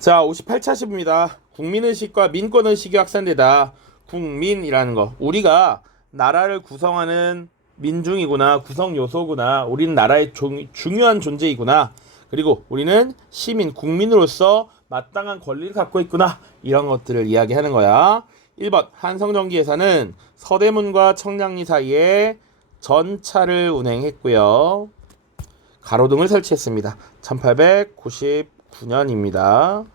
자, 58차십입니다. 국민의식과 민권의식이 확산되다. 국민이라는 거. 우리가 나라를 구성하는 민중이구나, 구성 요소구나, 우리는 나라의 종- 중요한 존재이구나. 그리고 우리는 시민, 국민으로서 마땅한 권리를 갖고 있구나. 이런 것들을 이야기하는 거야. 1번, 한성전기회사는 서대문과 청량리 사이에 전차를 운행했고요. 가로등을 설치했습니다. 1899년입니다.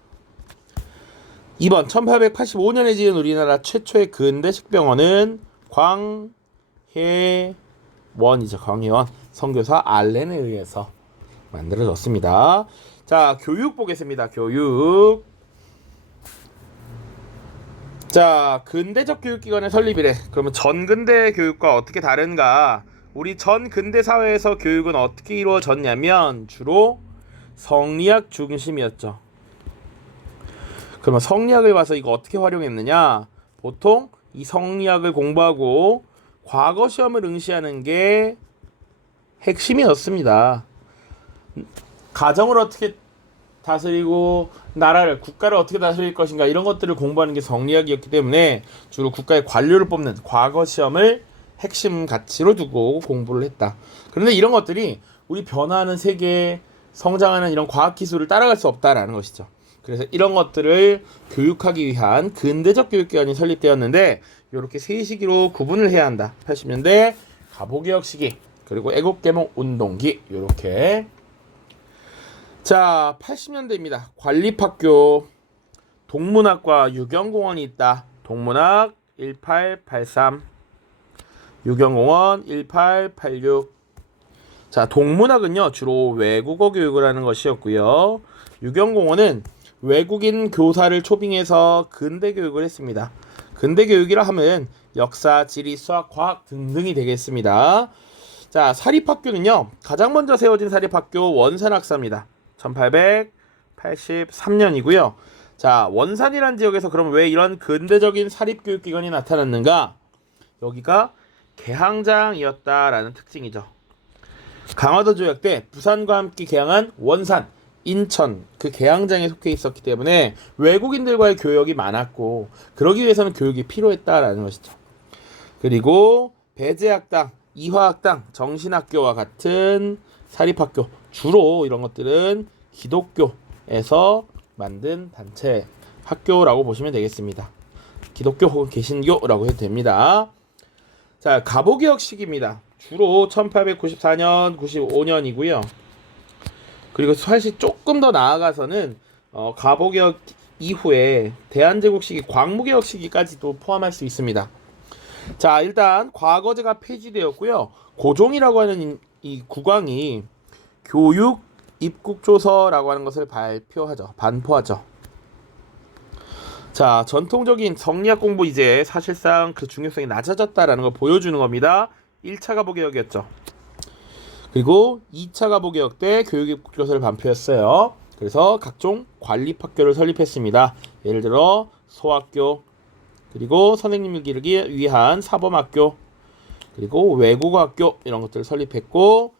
2번 1885년에 지은 우리나라 최초의 근대 식 병원은 광해원이죠. 광해원 선교사 알렌에 의해서 만들어졌습니다. 자, 교육 보겠습니다. 교육. 자, 근대적 교육기관의 설립이래. 그러면 전근대 교육과 어떻게 다른가? 우리 전근대 사회에서 교육은 어떻게 이루어졌냐면 주로 성리학 중심이었죠. 그러면 성리학을 봐서 이거 어떻게 활용했느냐? 보통 이 성리학을 공부하고 과거 시험을 응시하는 게 핵심이었습니다. 가정을 어떻게 다스리고 나라를 국가를 어떻게 다스릴 것인가 이런 것들을 공부하는 게 성리학이었기 때문에 주로 국가의 관료를 뽑는 과거 시험을 핵심 가치로 두고 공부를 했다. 그런데 이런 것들이 우리 변화하는 세계 성장하는 이런 과학 기술을 따라갈 수 없다라는 것이죠. 그래서 이런 것들을 교육하기 위한 근대적 교육기관이 설립되었는데 이렇게 세 시기로 구분을 해야 한다. 80년대 가보개혁 시기 그리고 애국개몽 운동기 이렇게 자 80년대입니다. 관립학교 동문학과 유경공원이 있다. 동문학 1883 유경공원 1886 자, 동문학은요, 주로 외국어 교육을 하는 것이었고요. 유경공원은 외국인 교사를 초빙해서 근대 교육을 했습니다. 근대 교육이라 하면 역사, 지리, 수학, 과학 등등이 되겠습니다. 자, 사립학교는요, 가장 먼저 세워진 사립학교 원산학사입니다. 1883년이고요. 자, 원산이란 지역에서 그럼 왜 이런 근대적인 사립교육기관이 나타났는가? 여기가 개항장이었다라는 특징이죠. 강화도 조약 때 부산과 함께 개항한 원산, 인천 그 개항장에 속해 있었기 때문에 외국인들과의 교역이 많았고 그러기 위해서는 교육이 필요했다라는 것이죠. 그리고 배제학당, 이화학당, 정신학교와 같은 사립학교 주로 이런 것들은 기독교에서 만든 단체 학교라고 보시면 되겠습니다. 기독교 혹은 개신교라고 해도 됩니다. 자, 가보개혁 시기입니다. 주로 1894년, 95년이고요. 그리고 사실 조금 더 나아가서는 어, 가보개혁 이후에 대한제국 시기, 광무개혁 시기까지도 포함할 수 있습니다. 자, 일단 과거제가 폐지되었고요. 고종이라고 하는 이, 이 국왕이 교육 입국조서라고 하는 것을 발표하죠. 반포하죠. 자, 전통적인 성리학 공부 이제 사실상 그 중요성이 낮아졌다라는 걸 보여주는 겁니다. 1차 가보개혁이었죠. 그리고 2차 가보개혁 때 교육입국조서를 발표했어요. 그래서 각종 관립학교를 설립했습니다. 예를 들어 소학교, 그리고 선생님 기르기 위한 사범학교, 그리고 외국어학교 이런 것들을 설립했고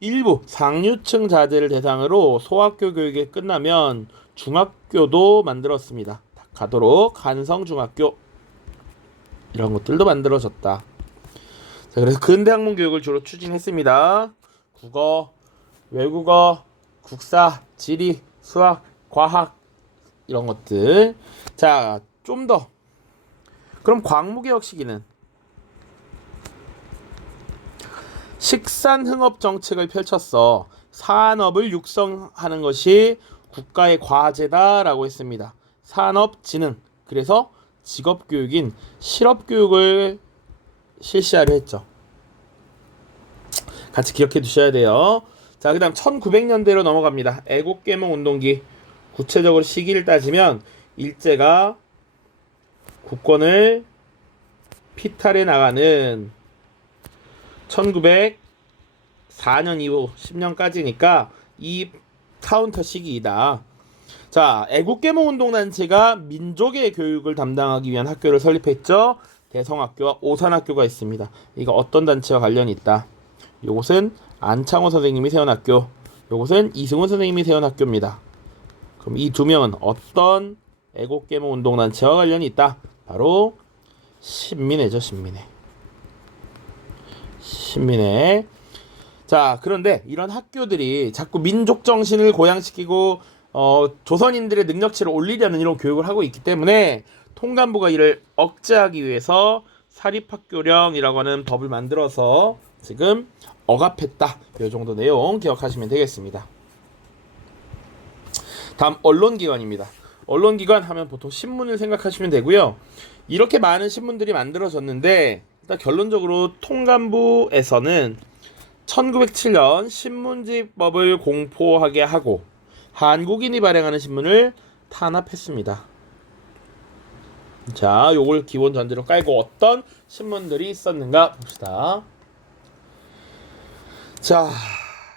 일부 상류층 자제를 대상으로 소학교 교육이 끝나면 중학교도 만들었습니다. 가도록 한성중학교 이런 것들도 만들어졌다. 자, 그래서 근대 학문 교육을 주로 추진했습니다. 국어, 외국어, 국사, 지리, 수학, 과학 이런 것들. 자, 좀 더. 그럼 광무개혁 시기는 식산 흥업 정책을 펼쳤어. 산업을 육성하는 것이 국가의 과제다라고 했습니다. 산업 진흥. 그래서 직업 교육인 실업 교육을 실시하려 했죠. 같이 기억해 두셔야 돼요. 자, 그 다음 1900년대로 넘어갑니다. 애국개몽 운동기. 구체적으로 시기를 따지면 일제가 국권을 피탈해 나가는 1904년 이후 10년까지니까 이 카운터 시기이다. 자, 애국개몽 운동단체가 민족의 교육을 담당하기 위한 학교를 설립했죠. 대성학교와 오산학교가 있습니다. 이거 어떤 단체와 관련이 있다. 요것은 안창호 선생님이 세운 학교. 요것은 이승훈 선생님이 세운 학교입니다. 그럼 이 두 명은 어떤 애국계몽 운동단체와 관련이 있다? 바로 신민회죠, 신민회. 신민회. 자, 그런데 이런 학교들이 자꾸 민족 정신을 고양시키고 어, 조선인들의 능력치를 올리려는 이런 교육을 하고 있기 때문에 통감부가 이를 억제하기 위해서 사립학교령이라고 하는 법을 만들어서 지금 억압했다. 이 정도 내용 기억하시면 되겠습니다. 다음 언론기관입니다. 언론기관 하면 보통 신문을 생각하시면 되고요. 이렇게 많은 신문들이 만들어졌는데 일단 결론적으로 통감부에서는 1907년 신문지법을 공포하게 하고 한국인이 발행하는 신문을 탄압했습니다. 자, 요걸 기본 전제로 깔고 어떤 신문들이 있었는가 봅시다. 자,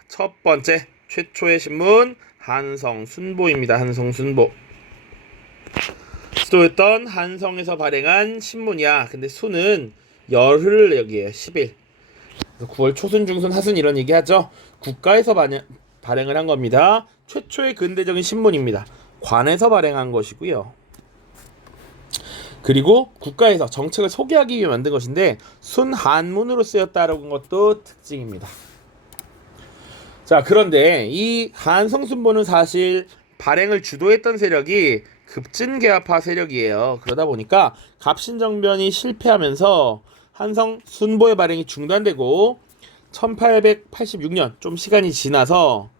첫 번째 최초의 신문 한성 순보입니다. 한성 순보. 수도였던 한성에서 발행한 신문이야. 근데 수는 열흘 여기에요. 10일. 9월 초순 중순 하순 이런 얘기 하죠. 국가에서 발행, 발행을 한 겁니다. 최초의 근대적인 신문입니다. 관에서 발행한 것이고요. 그리고 국가에서 정책을 소개하기 위해 만든 것인데 순한문으로 쓰였다라는 것도 특징입니다. 자, 그런데 이 한성순보는 사실 발행을 주도했던 세력이 급진개합파 세력이에요. 그러다 보니까 갑신정변이 실패하면서 한성 순보의 발행이 중단되고 1886년 좀 시간이 지나서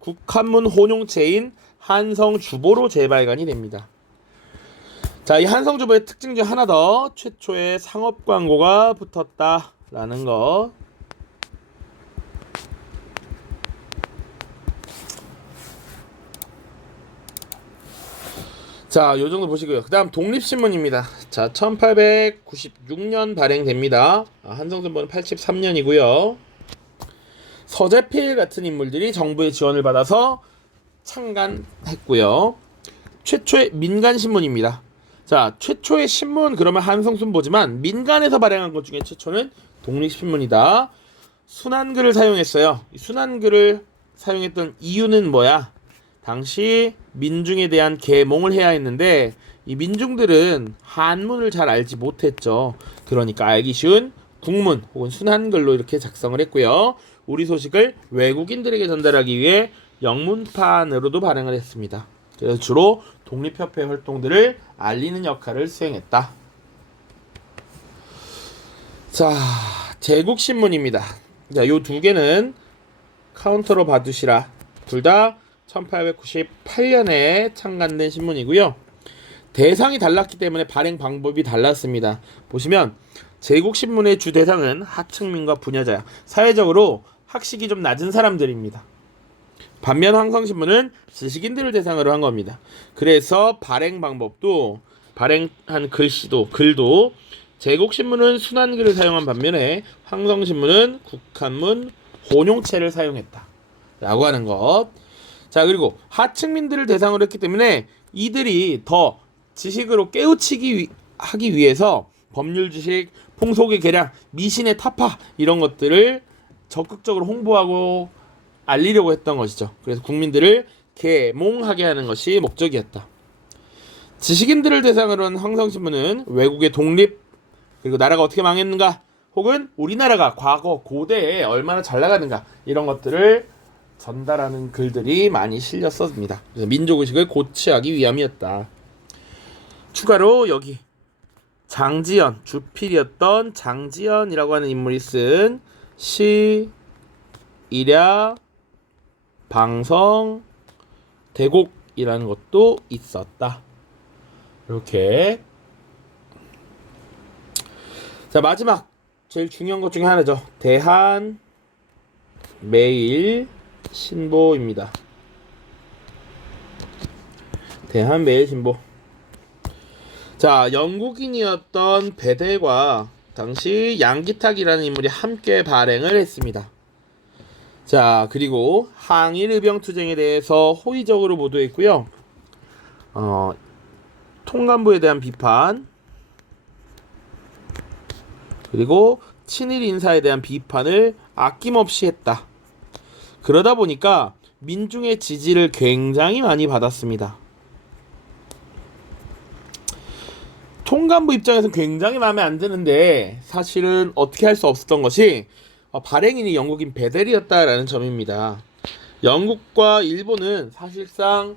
국한문 혼용체인 한성 주보로 재발간이 됩니다. 자, 이 한성 주보의 특징 중 하나 더 최초의 상업 광고가 붙었다라는 거. 자, 요 정도 보시고요. 그 다음 독립신문입니다. 자, 1896년 발행됩니다. 아, 한성선보는 83년이고요. 서재필 같은 인물들이 정부의 지원을 받아서 창간했고요. 최초의 민간 신문입니다. 자, 최초의 신문 그러면 한성순보지만 민간에서 발행한 것 중에 최초는 독립신문이다. 순한글을 사용했어요. 이 순한글을 사용했던 이유는 뭐야? 당시 민중에 대한 계몽을 해야 했는데 이 민중들은 한문을 잘 알지 못했죠. 그러니까 알기 쉬운 국문 혹은 순한글로 이렇게 작성을 했고요. 우리 소식을 외국인들에게 전달하기 위해 영문판으로도 발행을 했습니다. 그래서 주로 독립협회 활동들을 알리는 역할을 수행했다. 자, 제국신문입니다. 자, 요 두 개는 카운터로 봐두시라. 둘 다 1898년에 창간된 신문이고요. 대상이 달랐기 때문에 발행 방법이 달랐습니다. 보시면 제국신문의 주 대상은 하층민과 부녀자야. 사회적으로 학식이 좀 낮은 사람들입니다. 반면 황성신문은 지식인들을 대상으로 한 겁니다. 그래서 발행 방법도 발행한 글씨도 글도 제국신문은 순한글을 사용한 반면에 황성신문은 국한문 혼용체를 사용했다. 라고 하는 것. 자, 그리고 하층민들을 대상으로 했기 때문에 이들이 더 지식으로 깨우치기 위, 하기 위해서 법률 지식, 풍속의 계량, 미신의 타파 이런 것들을 적극적으로 홍보하고 알리려고 했던 것이죠. 그래서 국민들을 계몽하게 하는 것이 목적이었다. 지식인들을 대상으로 한 황성신문은 외국의 독립 그리고 나라가 어떻게 망했는가 혹은 우리나라가 과거 고대에 얼마나 잘 나가는가 이런 것들을 전달하는 글들이 많이 실렸습니다. 그래서 민족 의식을 고취하기 위함이었다. 추가로 여기 장지연, 주필이었던 장지연이라고 하는 인물이 쓴 시, 일야, 방성, 대곡이라는 것도 있었다. 이렇게 자 마지막 제일 중요한 것 중에 하나죠. 대한 매일 신보입니다. 대한 매일 신보. 자, 영국인이었던 베델과 당시 양기탁이라는 인물이 함께 발행을 했습니다. 자, 그리고 항일 의병 투쟁에 대해서 호의적으로 보도했고요. 어, 통감부에 대한 비판, 그리고 친일 인사에 대한 비판을 아낌없이 했다. 그러다 보니까 민중의 지지를 굉장히 많이 받았습니다. 총간부 입장에서는 굉장히 마음에 안 드는데 사실은 어떻게 할 수 없었던 것이 어, 발행인이 영국인 베델이었다라는 점입니다. 영국과 일본은 사실상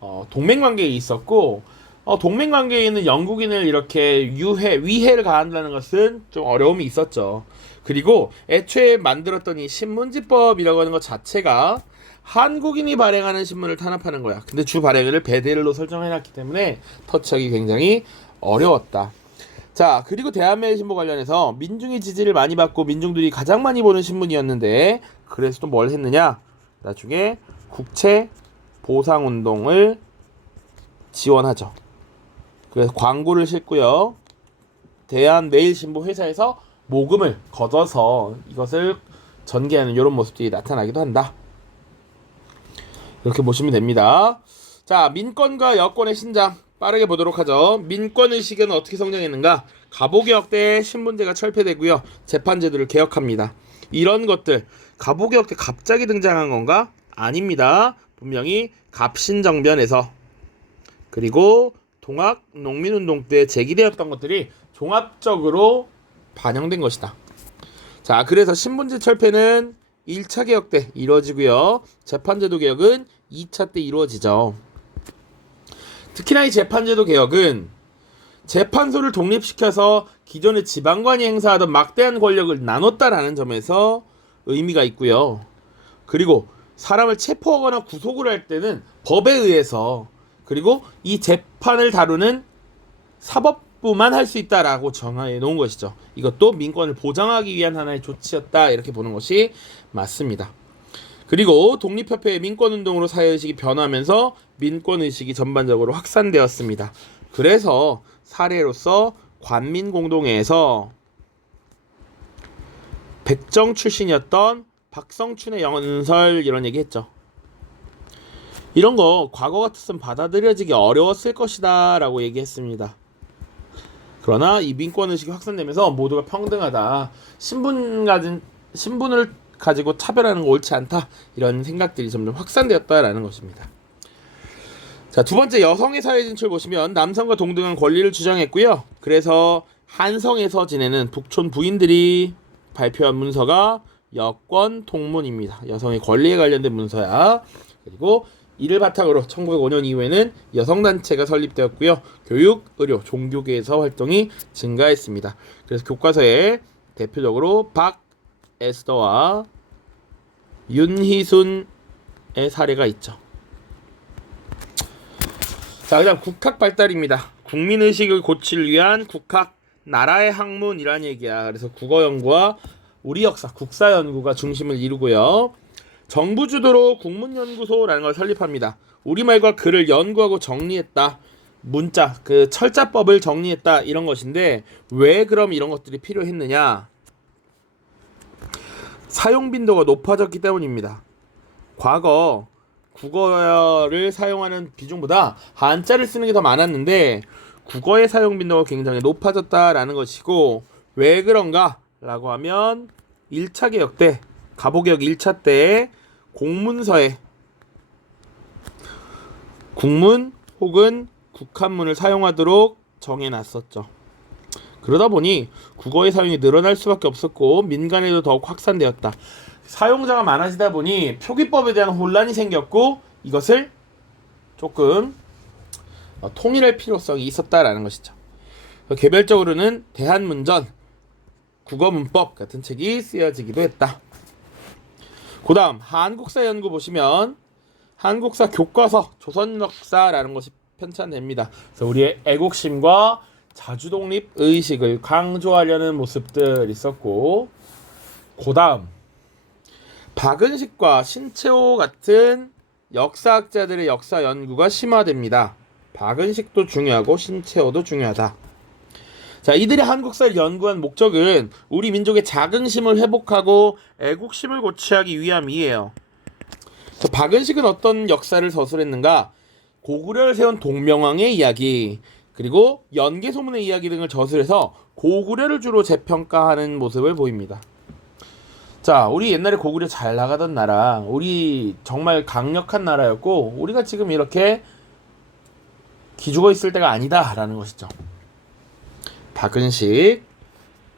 어, 동맹 관계에 있었고 어, 동맹 관계에 있는 영국인을 이렇게 유해 위해를 가한다는 것은 좀 어려움이 있었죠. 그리고 애초에 만들었던 이 신문지법이라고 하는 것 자체가 한국인이 발행하는 신문을 탄압하는 거야. 근데 주 발행을 베델로 설정해놨기 때문에 터치하기 굉장히 어려웠다. 자, 그리고 대한매일 신보 관련해서 민중의 지지를 많이 받고 민중들이 가장 많이 보는 신문이었는데 그래서 또 뭘 했느냐? 나중에 국채 보상 운동을 지원하죠. 그래서 광고를 싣고요. 대한매일신보 회사에서 모금을 걷어서 이것을 전개하는 이런 모습들이 나타나기도 한다. 이렇게 보시면 됩니다. 자, 민권과 여권의 신장 빠르게 보도록 하죠. 민권 의식은 어떻게 성장했는가? 갑오개혁 때 신분제가 철폐되고요. 재판제도를 개혁합니다. 이런 것들 갑오개혁 때 갑자기 등장한 건가? 아닙니다. 분명히 갑신정변에서 그리고 동학 농민운동 때 제기되었던 것들이 종합적으로 반영된 것이다. 자, 그래서 신분제 철폐는 1차 개혁 때 이루어지고요. 재판제도 개혁은 2차 때 이루어지죠. 특히나 이 재판제도 개혁은 재판소를 독립시켜서 기존의 지방관이 행사하던 막대한 권력을 나눴다라는 점에서 의미가 있고요. 그리고 사람을 체포하거나 구속을 할 때는 법에 의해서 그리고 이 재판을 다루는 사법부만 할 수 있다라고 정해 놓은 것이죠. 이것도 민권을 보장하기 위한 하나의 조치였다 이렇게 보는 것이 맞습니다. 그리고 독립협회의 민권운동으로 사회의식이 변하면서 민권의식이 전반적으로 확산되었습니다. 그래서 사례로서 관민공동회에서 백정 출신이었던 박성춘의 연설 이런 얘기 했죠. 이런 거 과거 같았으면 받아들여지기 어려웠을 것이다 라고 얘기했습니다. 그러나 이 민권의식이 확산되면서 모두가 평등하다. 신분 가진, 신분을 가지고 차별하는 거 옳지 않다. 이런 생각들이 점점 확산되었다라는 것입니다. 자, 두 번째 여성의 사회 진출 보시면 남성과 동등한 권리를 주장했고요. 그래서 한성에서 지내는 북촌 부인들이 발표한 문서가 여권 통문입니다. 여성의 권리에 관련된 문서야. 그리고 이를 바탕으로 1905년 이후에는 여성단체가 설립되었고요. 교육, 의료, 종교계에서 활동이 증가했습니다. 그래서 교과서에 대표적으로 박 에스더와 윤희순의 사례가 있죠. 자, 그다음 국학 발달입니다. 국민 의식을 고칠 위한 국학 나라의 학문이란 얘기야. 그래서 국어 연구와 우리 역사, 국사 연구가 중심을 이루고요. 정부 주도로 국문연구소라는 걸 설립합니다. 우리말과 글을 연구하고 정리했다. 문자, 그 철자법을 정리했다. 이런 것인데 왜 그럼 이런 것들이 필요했느냐? 사용 빈도가 높아졌기 때문입니다. 과거 국어를 사용하는 비중보다 한자를 쓰는 게 더 많았는데 국어의 사용 빈도가 굉장히 높아졌다라는 것이고 왜 그런가라고 하면 1차 개혁 때 가보개혁 1차 때 공문서에 국문 혹은 국한문을 사용하도록 정해놨었죠. 그러다 보니 국어의 사용이 늘어날 수밖에 없었고 민간에도 더욱 확산되었다. 사용자가 많아지다 보니 표기법에 대한 혼란이 생겼고 이것을 조금 어, 통일할 필요성이 있었다라는 것이죠. 개별적으로는 대한문전, 국어문법 같은 책이 쓰여지기도 했다. 그 다음 한국사 연구 보시면 한국사 교과서 조선역사라는 것이 편찬됩니다. 그래서 우리의 애국심과 자주독립 의식을 강조하려는 모습들 있었고 그 다음 박은식과 신채호 같은 역사학자들의 역사 연구가 심화됩니다. 박은식도 중요하고 신채호도 중요하다. 자, 이들이 한국사를 연구한 목적은 우리 민족의 자긍심을 회복하고 애국심을 고취하기 위함이에요. 자, 박은식은 어떤 역사를 서술했는가? 고구려를 세운 동명왕의 이야기, 그리고 연개소문의 이야기 등을 저술해서 고구려를 주로 재평가하는 모습을 보입니다. 자, 우리 옛날에 고구려 잘 나가던 나라, 우리 정말 강력한 나라였고, 우리가 지금 이렇게 기죽어 있을 때가 아니다라는 것이죠. 박은식,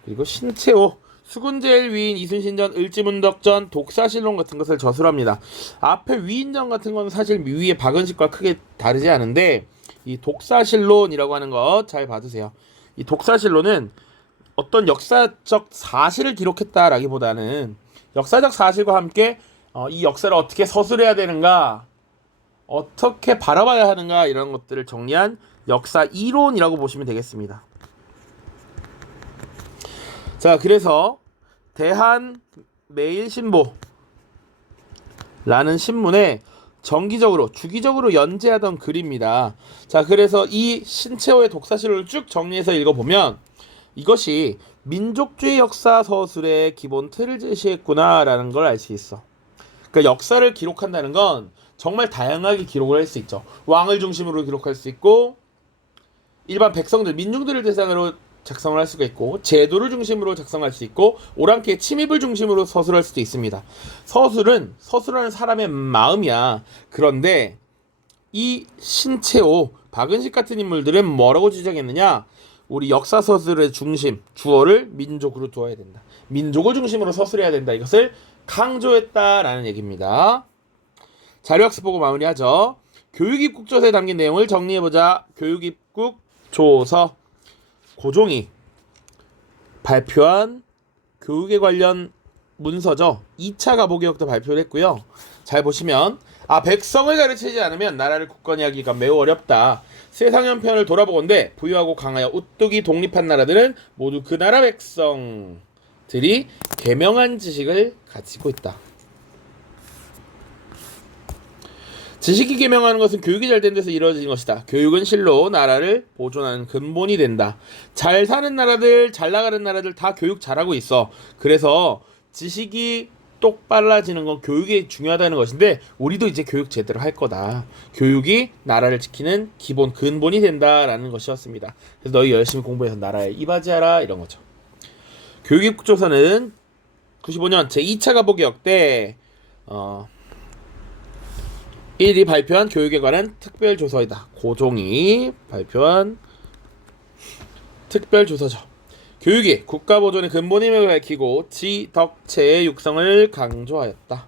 그리고 신채호, 수군제일 위인 이순신전, 을지문덕전, 독사실론 같은 것을 저술합니다. 앞에 위인전 같은 건 사실 위에 박은식과 크게 다르지 않은데, 이 독사실론이라고 하는 것 잘 봐두세요. 이 독사실론은 어떤 역사적 사실을 기록했다라기보다는 역사적 사실과 함께 어, 이 역사를 어떻게 서술해야 되는가, 어떻게 바라봐야 하는가 이런 것들을 정리한 역사 이론이라고 보시면 되겠습니다. 자, 그래서 대한 매일신보라는 신문에 정기적으로 주기적으로 연재하던 글입니다. 자, 그래서 이 신채호의 독사실을 쭉 정리해서 읽어보면 이것이 민족주의 역사 서술의 기본 틀을 제시했구나라는 걸 알 수 있어. 그러니까 역사를 기록한다는 건 정말 다양하게 기록을 할 수 있죠. 왕을 중심으로 기록할 수 있고 일반 백성들, 민중들을 대상으로 작성을 할 수가 있고 제도를 중심으로 작성할 수 있고 오랑캐의 침입을 중심으로 서술할 수도 있습니다. 서술은 서술하는 사람의 마음이야. 그런데 이 신채호, 박은식 같은 인물들은 뭐라고 주장했느냐? 우리 역사 서술의 중심, 주어를 민족으로 두어야 된다. 민족을 중심으로 서술해야 된다. 이것을 강조했다라는 얘기입니다. 자료학습 보고 마무리하죠. 교육입국 조서에 담긴 내용을 정리해보자. 교육입국 조서 고종이 발표한 교육에 관련 문서죠. 2차 가보개혁도 발표를 했고요. 잘 보시면 아 백성을 가르치지 않으면 나라를 굳건히하기가 매우 어렵다. 세상 형편을 돌아보건대 부유하고 강하여 우뚝이 독립한 나라들은 모두 그 나라 백성들이 개명한 지식을 가지고 있다. 지식이 개명하는 것은 교육이 잘 된 데서 이루어진 것이다. 교육은 실로 나라를 보존하는 근본이 된다. 잘 사는 나라들, 잘 나가는 나라들 다 교육 잘하고 있어. 그래서 지식이 똑빨라지는 건 교육이 중요하다는 것인데 우리도 이제 교육 제대로 할 거다. 교육이 나라를 지키는 기본 근본이 된다라는 것이었습니다. 그래서 너희 열심히 공부해서 나라에 이바지하라 이런 거죠. 교육입국조서는 95년 제2차 가보개혁 때 어, 1위 발표한 교육에 관한 특별 조서이다. 고종이 발표한 특별 조서죠. 교육이 국가 보존의 근본임을 밝히고 지덕체의 육성을 강조하였다.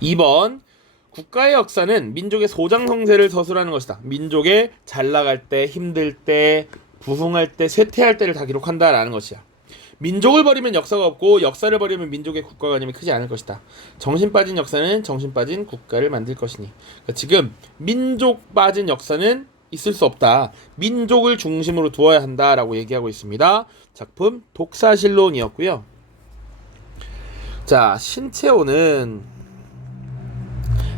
2번 국가의 역사는 민족의 소장 성세를 서술하는 것이다. 민족의 잘 나갈 때, 힘들 때, 부흥할 때, 쇠퇴할 때를 다 기록한다라는 것이야. 민족을 버리면 역사가 없고 역사를 버리면 민족의 국가관념이 크지 않을 것이다. 정신 빠진 역사는 정신 빠진 국가를 만들 것이니. 그러니까 지금 민족 빠진 역사는 있을 수 없다. 민족을 중심으로 두어야 한다라고 얘기하고 있습니다. 작품 독사실론이었고요. 자, 신채호는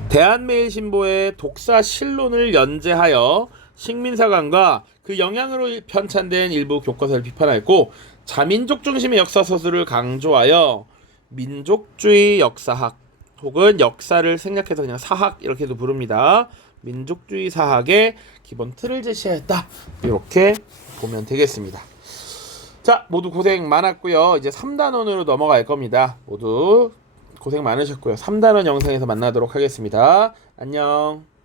대한매일신보의 독사실론을 연재하여 식민사관과 그 영향으로 편찬된 일부 교과서를 비판하였고 자민족 중심의 역사 서술을 강조하여 민족주의 역사학 혹은 역사를 생략해서 그냥 사학 이렇게도 부릅니다. 민족주의 사학의 기본 틀을 제시했다. 이렇게 보면 되겠습니다. 자, 모두 고생 많았고요. 이제 3단원으로 넘어갈 겁니다. 모두 고생 많으셨고요. 3단원 영상에서 만나도록 하겠습니다. 안녕.